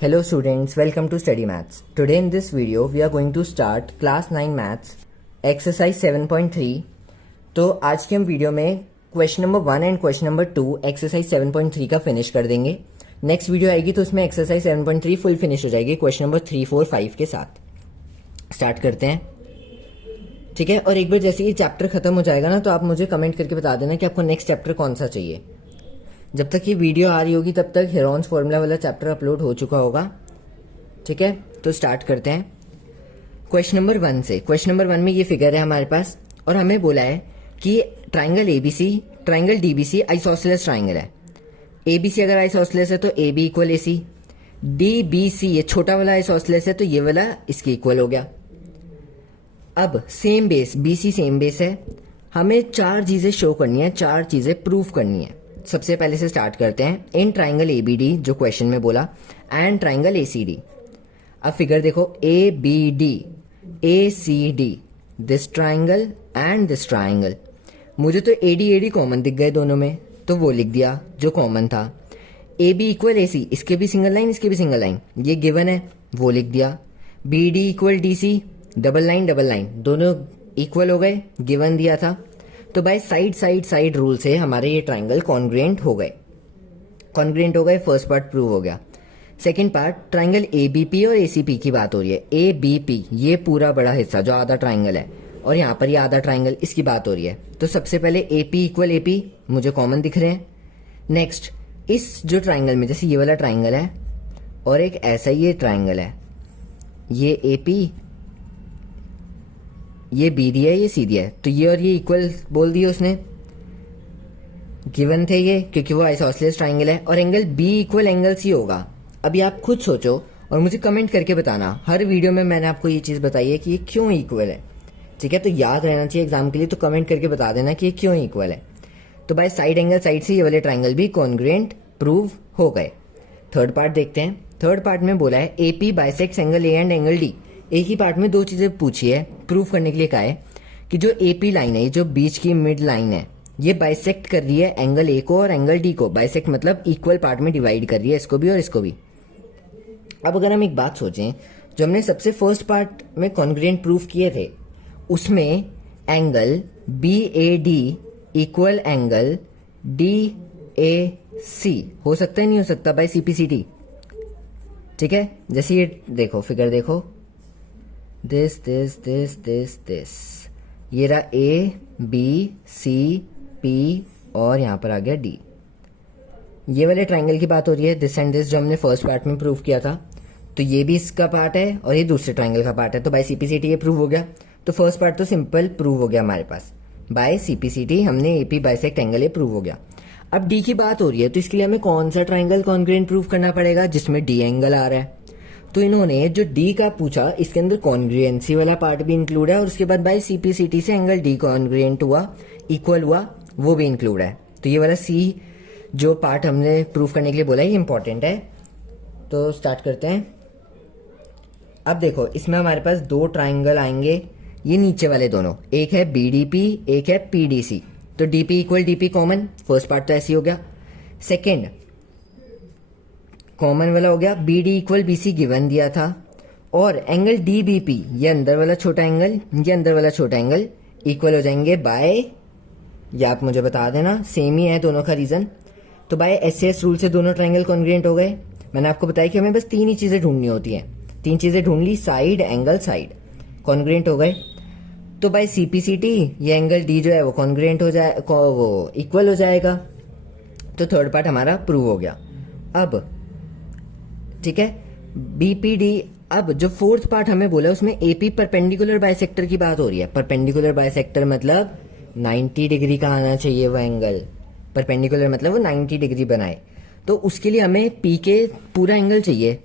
Hello students, welcome to Study Maths. Today in this video we are going to start class 9 Maths exercise 7.3. तो आज के हम video में question number 1 and question number 2 exercise 7.3 का finish कर देंगे. Next video आएगी तो उसमें एक्सरसाइज 7.3 फुल फिनिश हो जाएगी क्वेश्चन नंबर 3, 4, 5 के साथ. स्टार्ट करते हैं, ठीक है. और एक बार जैसे ये चैप्टर खत्म हो जाएगा ना तो आप मुझे कमेंट करके बता देना कि आपको नेक्स्ट चैप्टर कौन सा चाहिए. जब तक ये वीडियो आ रही होगी तब तक हेरोन्स फॉर्मूला वाला चैप्टर अपलोड हो चुका होगा, ठीक है. तो स्टार्ट करते हैं क्वेश्चन नंबर 1 से. क्वेश्चन नंबर 1 में ये फिगर है हमारे पास और हमें बोला है कि triangle ABC, triangle DBC isosceles triangle है. एबीसी अगर आइसोसेलेस है तो A B equal A C. DBC ये छोटा वाला आइसोसेलेस है तो ये वाला इसके इक्वल हो गया. अब same base BC same base है. हमें चार चीजें शो करनी है, चार चीजें प्रूफ करनी है. सबसे पहले से स्टार्ट करते हैं. इन ट्राइंगल एबीडी जो क्वेश्चन में बोला एंड ट्राइंगल एसीडी. अब फिगर देखो, A B D A C D, this triangle and this triangle. मुझे तो एडी एडी कॉमन दिख गए दोनों में तो वो लिख दिया जो कॉमन था. ए बी इक्वल ए सी, इसके भी सिंगल लाइन इसके भी सिंगल लाइन, ये गिवन है वो लिख दिया. B D equal D C, double line दोनों इक्वल हो गए, गिवन दिया था. तो by side side side rule से हमारे ये ट्राइंगल कॉन्ग्रुएंट हो गए. फर्स्ट पार्ट प्रूव हो गया. सेकंड पार्ट ट्राइंगल एबीपी और एसीपी की बात हो रही है. एबीपी ये पूरा बड़ा हिस्सा जो आधा ट्राइंगल है और यहाँ पर ये आधा ट्राइंगल, इसकी बात हो रही है. तो सबसे पहले एपी इक्वल एपी मुझे कॉमन दिख रहे हैं. नेक्स्ट इस जो ट्राइंगल में जैसे ये वाला ट्राइंगल है और एक ऐसा ये ट्राइंगल है, ये एपी ये बी दिया है ये सी दिया है, तो ये और ये इक्वल बोल दिए उसने, गिवन थे ये क्योंकि वो आइसोसेलेस ट्राइंगल है. और angle B equal angle C होगा. अभी आप खुद सोचो और मुझे कमेंट करके बताना. हर वीडियो में मैंने आपको ये चीज बताई है कि ये क्यों इक्वल है, ठीक है. तो याद रहना चाहिए एग्जाम के लिए, तो कमेंट करके बता देना कि ये क्यों इक्वल है. तो बाय साइड एंगल साइड से ये वाले ट्राइंगल भी कॉन्ग्रुएंट प्रूव हो गए. थर्ड पार्ट देखते हैं. थर्ड पार्ट में बोला है AP bisects angle A and angle D. एक ही पार्ट में दो चीजें पूछी है, प्रूफ करने के लिए कहा है कि जो एपी लाइन है, ये जो बीच की मिड लाइन है, ये बाइसेक्ट कर रही है एंगल ए को और एंगल डी को. बाइसेक्ट मतलब इक्वल पार्ट में डिवाइड कर रही है, इसको भी और इसको भी. अब अगर हम एक बात सोचें, जो हमने सबसे फर्स्ट पार्ट में कॉन्ग्रुएंट प्रूफ किए थे उसमें angle B A D equal angle D A C हो सकता है नहीं हो सकता बाय सीपीसीटी, ठीक है. जैसे ये देखो फिगर देखो, this this this this this, ये रहा ए बी सी पी और यहां पर आ गया डी. ये वाले ट्राइंगल की बात हो रही है, दिस एंड दिस, जो हमने फर्स्ट पार्ट में प्रूव किया था. तो ये भी इसका पार्ट है और ये दूसरे ट्राइंगल का पार्ट है. तो बाय सीपीसीटी ये प्रूव हो गया. तो फर्स्ट पार्ट तो सिंपल प्रूव हो गया हमारे पास. बाय सीपीसीटी हमने एपी बाइसेक्ट एंगल ये प्रूव हो गया. अब डी की बात हो रही है तो इसके लिए हमें कौन सा ट्राइंगल कॉन्ग्रुएंट प्रूव करना पड़ेगा जिसमें डी एंगल आ रहा है. तो इन्होंने जो डी का पूछा इसके अंदर कॉन्ग्रुएंसी वाला पार्ट भी इंक्लूड है और उसके बाद बाय सीपीसीटी से एंगल डी कॉन्ग्रुएंट हुआ, इक्वल हुआ, वो भी इंक्लूड है. तो ये वाला सी जो पार्ट हमने प्रूफ करने के लिए बोला है ये इंपॉर्टेंट है. तो स्टार्ट करते हैं. अब देखो इसमें हमारे पास दो ट्राइंगल आएंगे, ये नीचे वाले दोनों, एक है बीडीपी एक है पीडीसी. तो DP equal DP common, first part तो ऐसे ही हो गया. सेकेंड कॉमन वाला हो गया, B D equal B C given दिया था. और एंगल डी बी पी, ये अंदर वाला छोटा एंगल ये अंदर वाला छोटा एंगल इक्वल हो जाएंगे बाय, ये आप मुझे बता देना, सेम ही है दोनों का रीजन. तो बाय एसएस रूल से दोनों ट्राइंगल कॉन्ग्रुएंट हो गए. मैंने आपको बताया कि हमें बस तीन ही चीजें ढूंढनी होती हैं, तीन चीजें ढूंढ ली, साइड एंगल साइड, कॉन्ग्रुएंट हो गए. तो बाय सीपीसीटी ये एंगल डी जो है वो कॉन्ग्रुएंट हो जाए, वो इक्वल हो जाएगा. तो थर्ड पार्ट हमारा प्रूव हो गया. अब ठीक है बीपीडी. अब जो फोर्थ पार्ट हमें बोला उसमें एपी परपेंडिकुलर बाइसेक्टर की बात हो रही है. परपेंडिकुलर बाइसेक्टर मतलब 90 डिग्री का आना चाहिए वो एंगल. परपेंडिकुलर मतलब वो 90 डिग्री बनाए. तो उसके लिए हमें पी के पूरा एंगल चाहिए,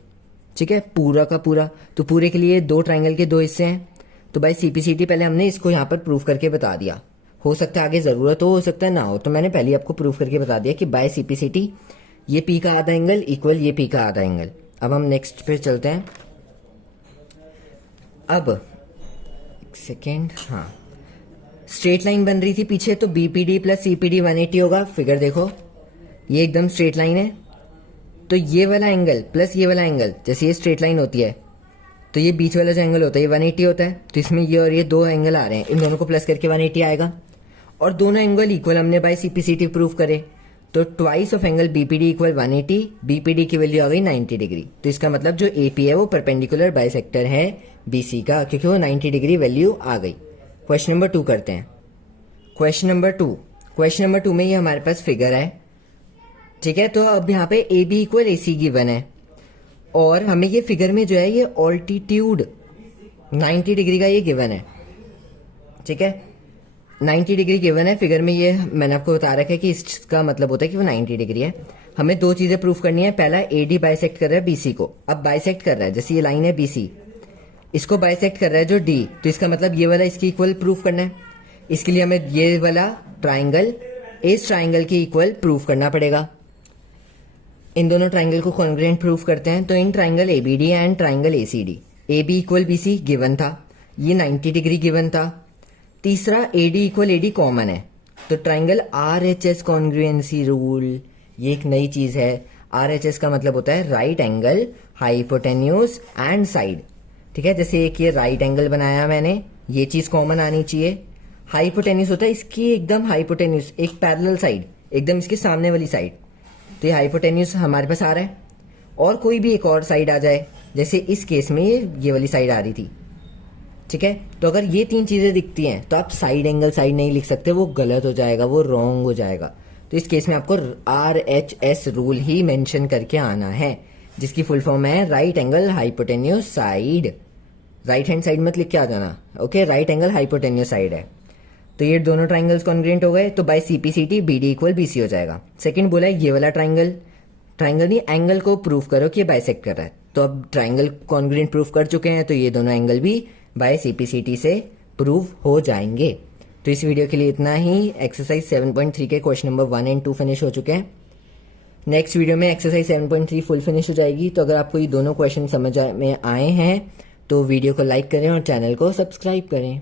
ठीक है, पूरा का पूरा. तो पूरे के लिए दो ट्राइंगल के दो हिस्से हैं. तो बाय सीपीसीटी पहले हमने इसको यहाँ पर प्रूफ करके बता दिया. हो सकता है आगे जरूरत हो सकता है ना हो, तो मैंने पहले आपको प्रूफ करके बता दिया कि बाय सीपीसीटी ये पी का आधा एंगल इक्वल ये पी का आधा एंगल. अब हम नेक्स्ट पे चलते हैं. अब एक सेकेंड, हाँ, स्ट्रेट लाइन बन रही थी पीछे, तो बीपीडी प्लस सीपीडी 180 होगा. फिगर देखो ये एकदम स्ट्रेट लाइन है, तो ये वाला एंगल प्लस ये वाला एंगल, जैसे ये स्ट्रेट लाइन होती है तो ये बीच वाला जो एंगल होता है ये 180 होता है, तो इसमें ये और ये दो एंगल आ रहे हैं, इन दोनों को प्लस करके 180 आएगा। और दोनों एंगल इक्वल हमने बाय सीपीसीटी प्रूव करे, तो twice of angle BPD equal 180, BPD की वैल्यू आ गई 90 डिग्री। तो इसका मतलब जो एपी है वो परपेंडिकुलर बाइसेक्टर है बीसी का, क्योंकि वो 90 डिग्री वैल्यू आ गई। क्वेश्चन नंबर 2 करते हैं। क्वेश्चन नंबर 2 में ये हमारे पास फिगर है, ठीक है। तो अब यहाँ पे A B equal A C given है और हमें ये फिगर में जो है ये ऑल्टीट्यूड 90 डिग्री का ये गिवन है, ठीक है। 90 डिग्री गिवन है फिगर में, ये मैंने आपको बता रखा है कि इसका मतलब होता है कि वो 90 डिग्री है। हमें दो चीजें प्रूफ करनी है। पहला, एडी बाइसेक्ट कर रहा है बीसी को। अब बाइसेक्ट कर रहा है, जैसे ये लाइन है बीसी, इसको बाइसेक्ट कर रहा है जो डी, तो इसका मतलब ये वाला इसकी इक्वल प्रूफ करना है। इसके लिए हमें ये वाला ट्राइंगल इस ट्राइंगल के इक्वल प्रूफ करना पड़ेगा। इन दोनों ट्राइंगल को कॉन्ग्रुएंट प्रूफ करते हैं। तो in triangle ABD and triangle ACD, AB equal BC given था, ये 90 डिग्री गिवन था। तीसरा, एडी इक्वल एडी कॉमन है, तो ट्राइंगल आरएचएस कॉन्ग्रुएंसी रूल, ये एक नई चीज है। आरएचएस का मतलब होता है right angle, hypotenuse and side, ठीक है। जैसे एक ये राइट एंगल बनाया मैंने, ये चीज कॉमन आनी चाहिए। हाइपोटेन्यूज होता है इसकी एकदम हाइपोटेन्यूज, एक पैरेलल साइड, एकदम इसके सामने वाली साइड, तो ये हाइपोटेन्यूज हमारे पास आ रहा है। और कोई भी एक और साइड आ जाए, जैसे इस केस में ये वाली साइड आ रही थी, ठीक है। तो अगर ये तीन चीजें दिखती हैं तो आप साइड एंगल साइड नहीं लिख सकते, वो गलत हो जाएगा, वो रॉन्ग हो जाएगा। तो इस केस में आपको आरएचएस रूल ही मेंशन करके आना है, जिसकी फुल फॉर्म है right angle hypotenuse side. Right hand side मत लिख के आ जाना, okay. Right angle hypotenuse side है। तो ये दोनों ट्राइंगल्स कॉन्ग्रुएंट हो गए, तो by CPCT BD equal BC हो जाएगा। सेकंड बोला है ये वाला ट्राइंगल नहीं, एंगल को प्रूफ करो कि ये बाइसेक्ट कर रहा है। तो अब ट्राइंगल कॉन्ग्रुएंट प्रूफ कर चुके हैं, तो ये दोनों एंगल भी बाय सीपीसीटी से प्रूव हो जाएंगे। तो इस वीडियो के लिए इतना ही। एक्सरसाइज 7.3 के क्वेश्चन नंबर 1 और 2 फिनिश हो चुके हैं। नेक्स्ट वीडियो में एक्सरसाइज 7.3 फुल फिनिश हो जाएगी। तो अगर आपको ये दोनों क्वेश्चन समझ में आए हैं तो वीडियो को लाइक करें और चैनल को सब्सक्राइब करें।